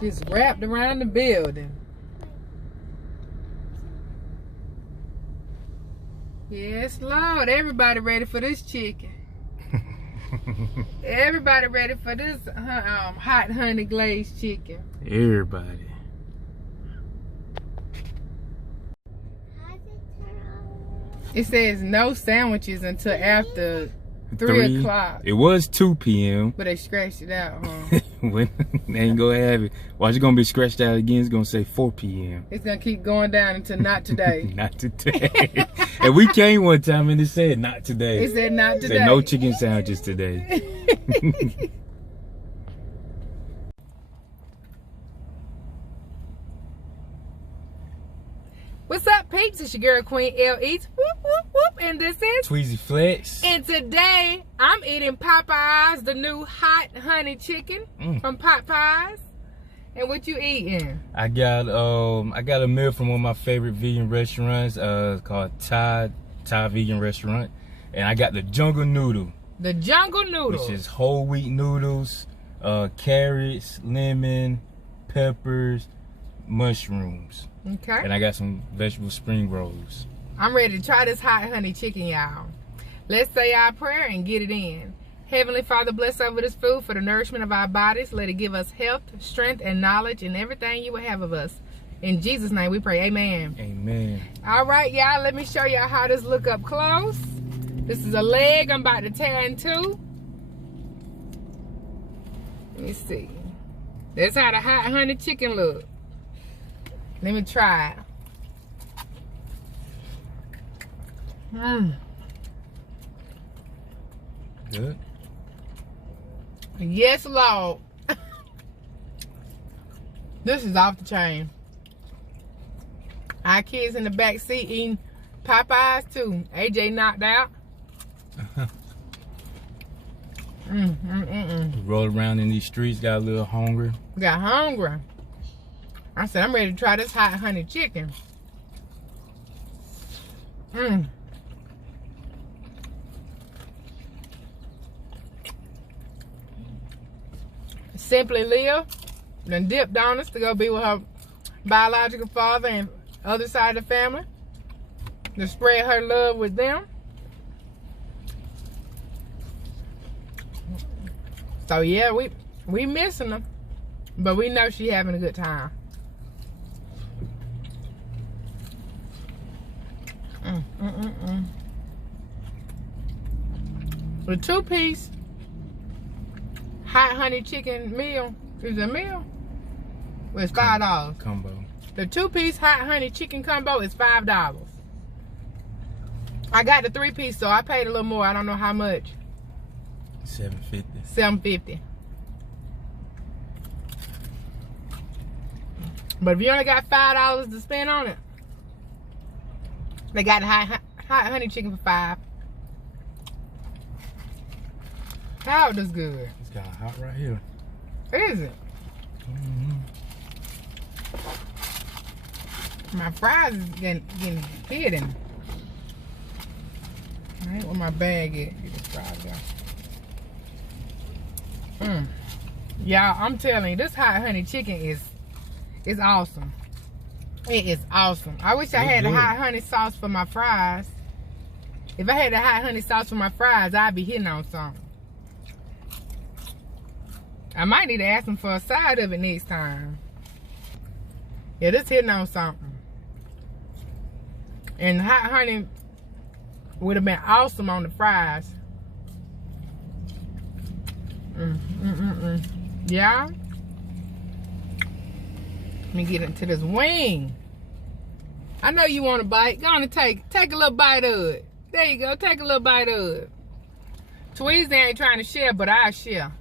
Just wrapped around the building. Yes, Lord. Everybody ready for this chicken. Everybody ready for this hot honey glazed chicken. Everybody. It says no sandwiches until after 3 o'clock. It was 2 p.m. But they scratched it out, huh? They ain't gonna have it. Watch it gonna be scratched out again. It's gonna say 4 p.m. It's gonna keep going down until not today. Not today. And we came one time and it said not today. It said not today. It said no chicken sandwiches today. What's up, peeps? It's your girl, Queen L Eats. Whoop, whoop, whoop. And this is Tweezy Flex. And today, I'm eating Popeyes, the new hot honey chicken from Popeyes. And what you eating? I got a meal from one of my favorite vegan restaurants, called Thai Vegan Restaurant. And I got the Jungle Noodle. The Jungle Noodles. Which is whole wheat noodles, carrots, lemon, peppers, mushrooms. Okay. And I got some vegetable spring rolls. I'm ready to try this hot honey chicken, y'all. Let's say our prayer and get it in. Heavenly Father, bless over this food for the nourishment of our bodies. Let it give us health, strength, and knowledge and everything you will have of us. In Jesus' name we pray, amen. Amen. All right, y'all, let me show y'all how this look up close. This is a leg I'm about to tear in two. Let me see. That's how the hot honey chicken look. Let me try it. Good. Yes, Lord. This is off the chain. Our kids in the back seat eating Popeyes too. AJ knocked out. Rolled around in these streets, got a little hungry. Got hungry. I said, I'm ready to try this hot honey chicken. Simply Leah done dipped on us to go be with her biological father and other side of the family. To spread her love with them. So yeah, we missing her. But we know she having a good time. The 2-piece hot honey chicken meal is a meal. Well, it's $5. Combo. The 2-piece hot honey chicken combo is $5. I got the 3-piece, so I paid a little more. I don't know how much. $7.50. $7.50. But if you only got $5 to spend on it, they got hot honey chicken for $5. How does good? It's got hot right here. Is it? My fries is getting hidden. I ain't where my bag at. Get the fries out. Y'all, I'm telling you, this hot honey chicken is awesome. It is awesome. I wish I had the hot honey sauce for my fries. If I had the hot honey sauce for my fries, I'd be hitting on something. I might need to ask them for a side of it next time. Yeah, this hitting on something. And hot honey would have been awesome on the fries. Yeah. Let me get into this wing. I know you want a bite. Go on and take a little bite of it. There you go. Take a little bite of it. Tweezy ain't trying to share, but I share.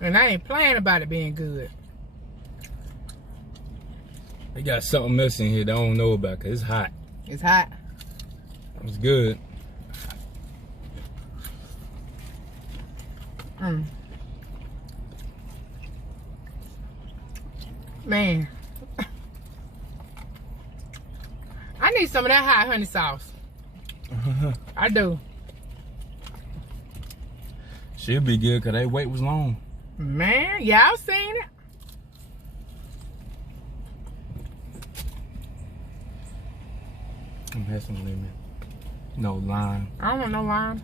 And I ain't playing about it being good. They got something else in here that I don't know about because it's hot. It's hot. It's good. Man. I need some of that hot honey sauce. I do. She'll be good because that wait was long. Man, y'all seen it? I'm have some lemon. No lime. I don't want no lime.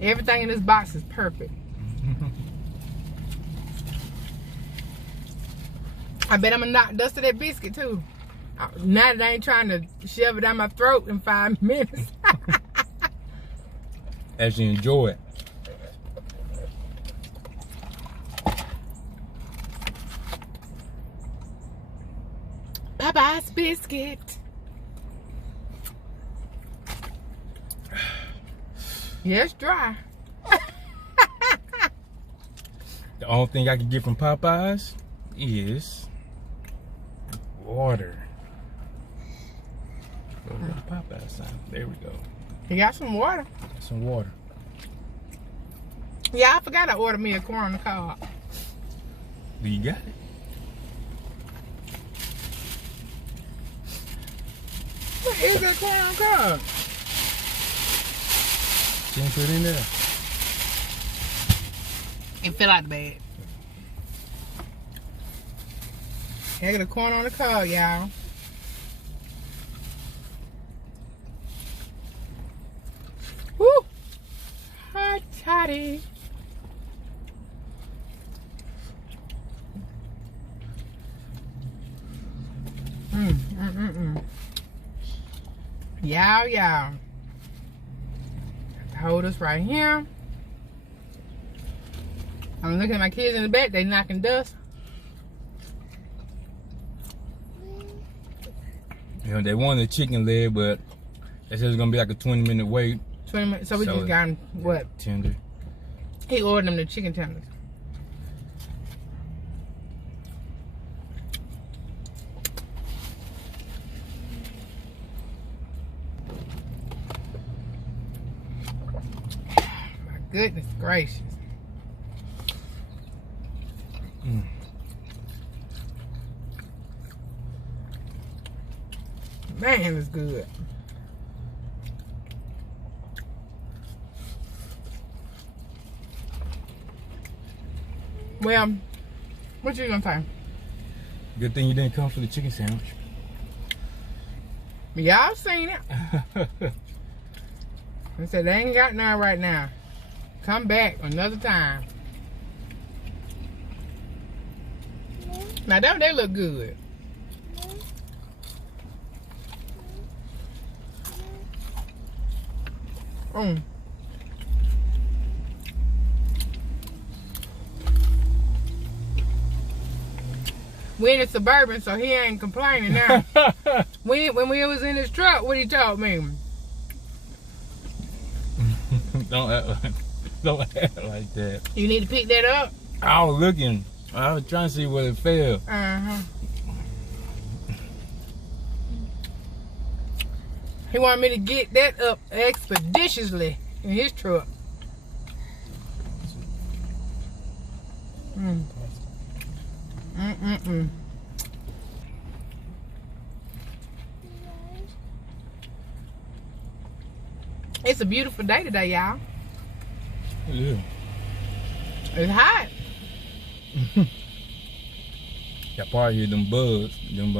Everything in this box is perfect. I bet I'm gonna knock dust of that biscuit too. Now that I ain't trying to shove it down my throat in 5 minutes. As you enjoy it. Popeyes biscuit. Yeah, it's dry. The only thing I can get from Popeyes is water. Popeyes sign. There we go. You got some water. Some water. Yeah, I forgot I ordered me a corn on the cob. Do you got it? What is that corn on the cob? She didn't put it in there. It fell out the bag. I got a corn on the cob, y'all. Woo! Hot toddy. Y'all. Hold us right here. I'm looking at my kids in the back. They knocking dust. You know, they wanted a chicken leg, but they said it's gonna be like a 20-minute wait. 20 minutes. So we just got what? Tender. He ordered them the chicken tenders. My goodness gracious. Man, it's good. Well, what you gonna say? Good thing you didn't come for the chicken sandwich. Y'all seen it. I said they ain't got none right now. Come back another time. Now don't they look good? We in a Suburban, so he ain't complaining now. When we was in his truck, what he told me? Don't act like that. You need to pick that up. I was looking. I was trying to see where it fell. He wanted me to get that up expeditiously in his truck. It's a beautiful day today, y'all. Yeah. It's hot. Y'all probably hear them bugs. Them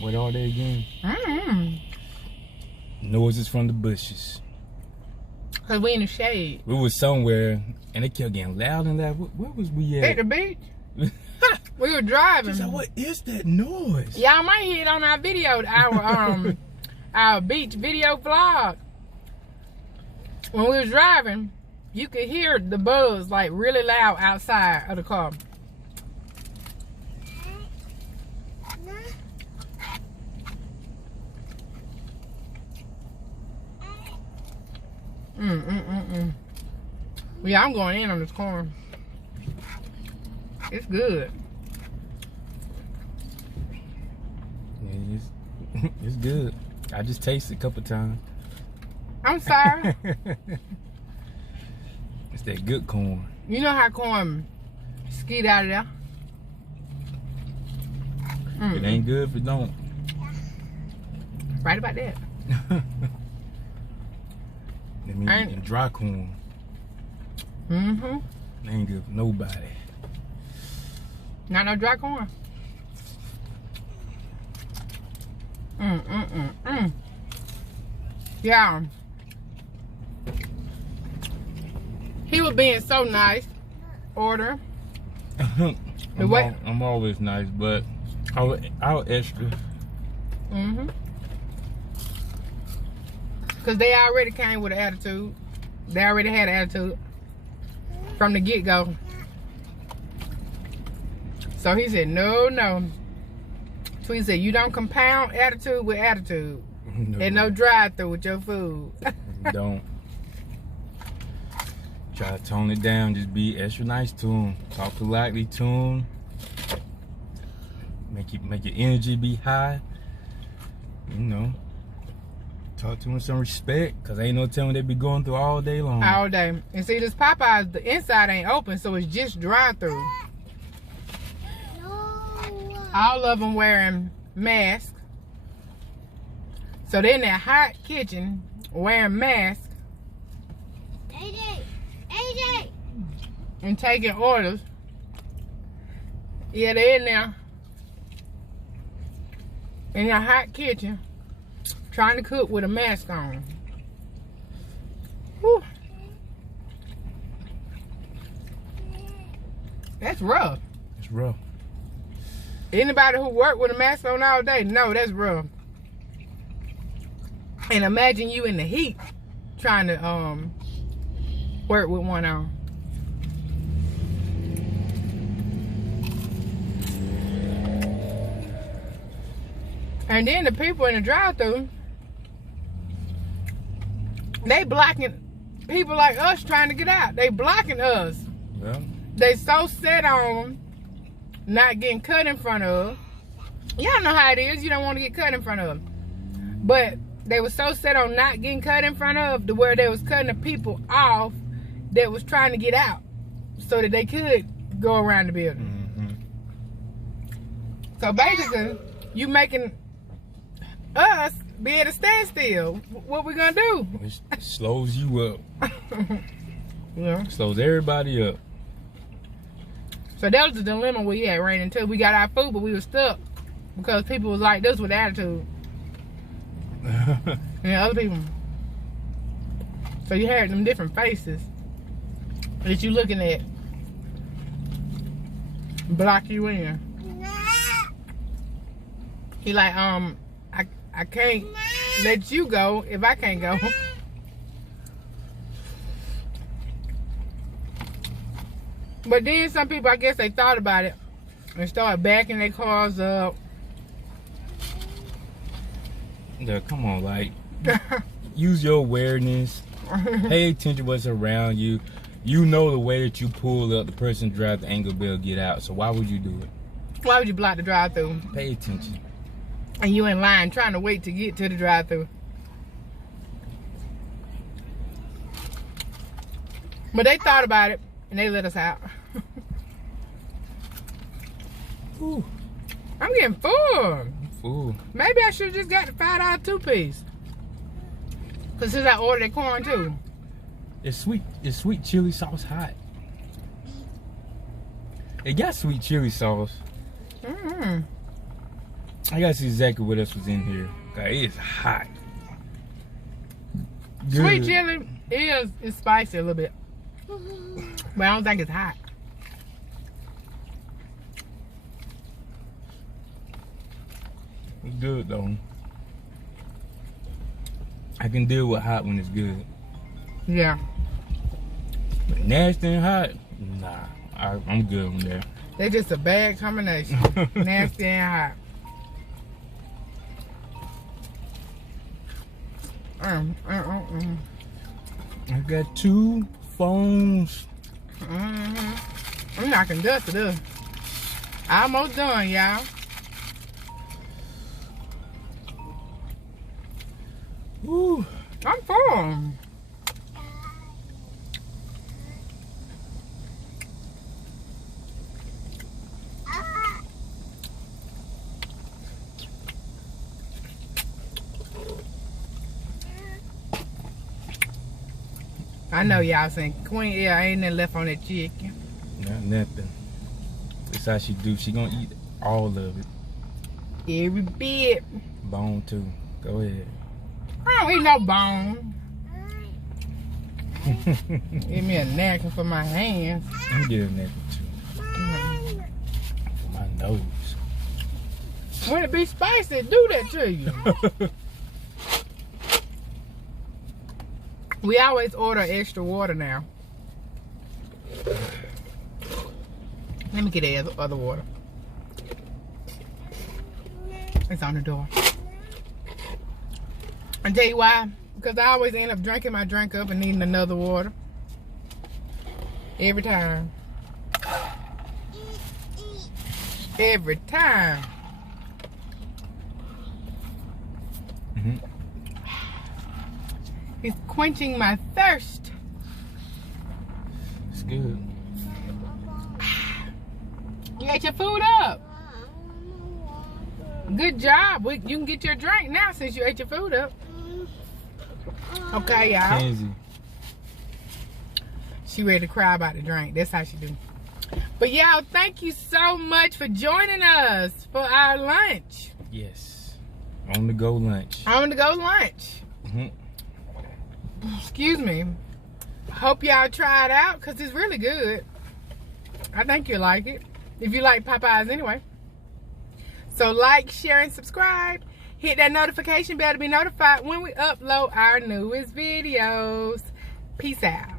what are they again? Noises from the bushes. Cause we in the shade. We was somewhere and it kept getting loud and loud. Where was we At the beach. We were driving. So what is that noise? Y'all might hear it on our video, our beach video vlog. When we was driving, you could hear the buzz like really loud outside of the car. Yeah, I'm going in on this corn. It's good. Yeah, it's good. I just tasted a couple times. I'm sorry. It's that good corn. You know how corn skeet out of there? It ain't good if it don't. Right about that. That means eating dry corn. Mm-hmm. It ain't good for nobody. Not no dry corn. Yeah. He was being so nice. Order. I'm always nice, but I'll extra. Because they already came with an attitude. They already had an attitude from the get-go. So he said, no. Tweezy said, you don't compound attitude with attitude. No. And no drive-through with your food. Don't. Try to tone it down. Just be extra nice to them. Talk politely to them. Make your energy be high. You know. Talk to them with some respect. Because ain't no telling they be going through all day long. All day. And see, this Popeyes, the inside ain't open, so it's just drive-through. All of them wearing masks. So they're in that hot kitchen wearing masks. AJ. And taking orders. Yeah, they're in there. In that hot kitchen. Trying to cook with a mask on. Whew. That's rough. It's rough. Anybody who worked with a mask on all day, no, that's rough. And imagine you in the heat trying to work with one on. And then the people in the drive-thru, they blocking people like us trying to get out. They blocking us. Yeah. They so set on not getting cut in front of. Y'all know how it is. You don't want to get cut in front of. But they were so set on not getting cut in front of to where they was cutting the people off that was trying to get out so that they could go around the building. So basically, you making us be at a standstill. What we gonna do? It slows you up. Yeah. Slows everybody up. So that was the dilemma we had right until we got our food, but we were stuck because people was like this with attitude. And other people. So you had them different faces that you looking at block you in. He like, I can't let you go if I can't go. But then some people, I guess they thought about it and started backing their cars up. Yeah, come on, like, use your awareness. Pay attention to what's around you. You know the way that you pull up, the person drive the angle bell, get out. So why would you do it? Why would you block the drive-thru? Pay attention. And you in line trying to wait to get to the drive-thru. But they thought about it and they let us out. Ooh. I'm getting full. Ooh. Maybe I should have just got the $5 two-piece. Cause since I ordered that corn too. It's sweet chili sauce hot. It got sweet chili sauce. I gotta see exactly what else was in here. Okay, it's hot. Good. Sweet chili is spicy a little bit. But I don't think it's hot. It's good though. I can deal with hot when it's good. Yeah. But nasty and hot, nah. I'm good on there. They're just a bad combination. Nasty and hot. I got 2 phones. I'm knocking dust to this. Almost done, y'all. Woo. I'm full. I know y'all saying, Queen, yeah, ain't nothing left on that chicken. Not nothing. That's how she do. She gonna eat all of it. Every bit. Bone too. Go ahead. I don't eat no bone. Give me a napkin for my hands. I'm getting a napkin too. For my nose. When it be spicy, do that to you. We always order extra water now. Let me get the other water. It's on the door. I'll tell you why. Because I always end up drinking my drink up and needing another water. Every time. Every time. Mm-hmm. It's quenching my thirst. It's good. You ate your food up. Good job. You can get your drink now since you ate your food up. Okay, y'all. Kenzie. She ready to cry about the drink. That's how she do. But y'all, thank you so much for joining us for our lunch. Yes. On the go lunch. On the go lunch. Mm-hmm. Excuse me. Hope y'all try it out because it's really good. I think you'll like it. If you like Popeyes anyway. So like, share, and subscribe. Hit that notification bell to be notified when we upload our newest videos. Peace out.